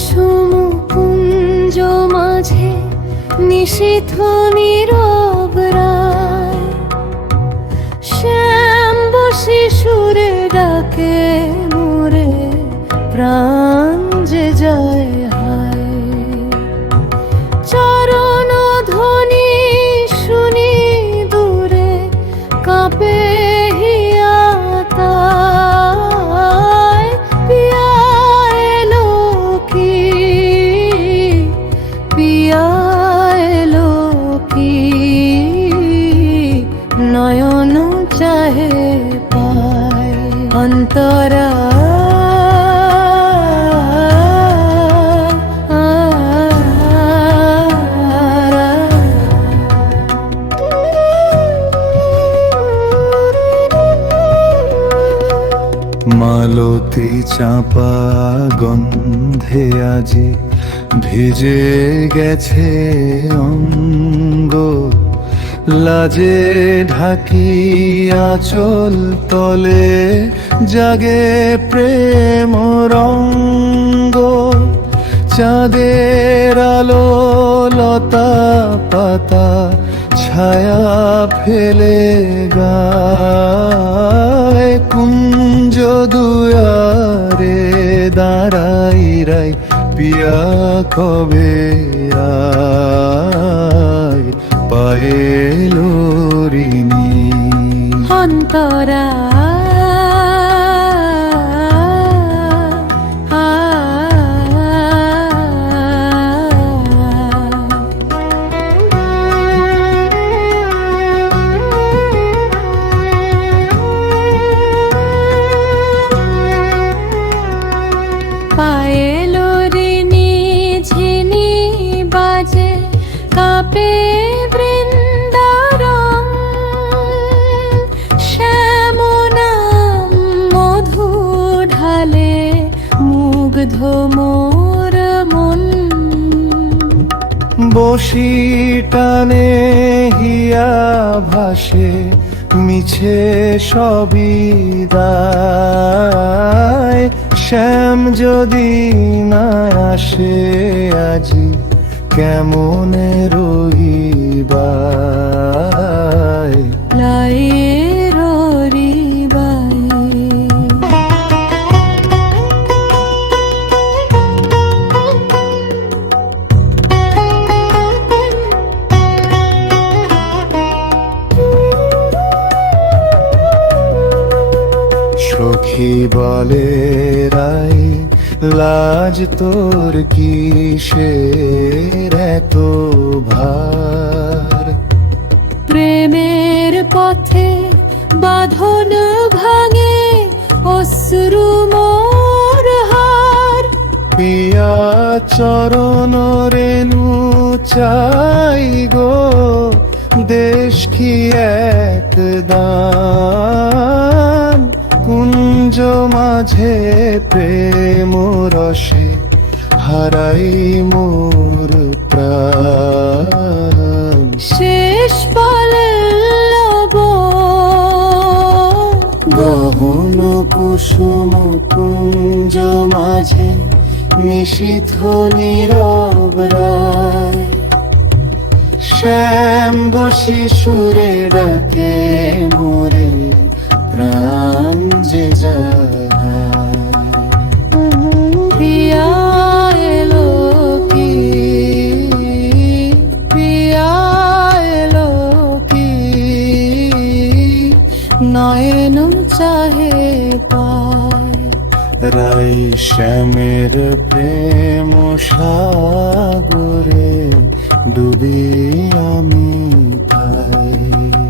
কুসুম কুঞ্জ মাঝে নিষিথ নিরয় মালতী চাপা গন্ধে আজি ভিজে গেছে অঙ্গ। লাজে ঢাকি আচল তলে জাগে প্রেম রঙ্গ। চাঁদের আলো লতা পাতা ছায়া ফেলে গায় কুঞ্জ দুয়ারে দাঁড়াই রাই পিয়া কবে পায়ে পায়েলো রিনি অন্তরা পায়েলো রিনি ঝিনি বাজে, কাঁপে বৃন্দারং। মধু ঢালে মোর মন। বসি টানে হিয়া ভাসে, মিছে সবই দায়। শ্যাম যদি না আসে আজি কেমন সখী বলে রাই লাজ তোর কিসের এত ভার? প্রেমের পথে বাঁধন ভাঙে অশ্রু মোর হার। পিয়া চরণ রেণু চাই গো দেশ কি এক মাঝে প্রেম রসে হারাই মোর প্রাণ। শেষ পল্লব গহন কুসুম কুঞ্জ মাঝে নিশীথ নীরব রায়। শ্যাম বসি সুরে ডাকে মোরে প্রাণ যে যায়। পিয়া এলো কি? পিয়া এলো কি? নয়ন চাহে পায়। রাই শ্যামের প্রেম সাগরে ডুবি আমি তাই।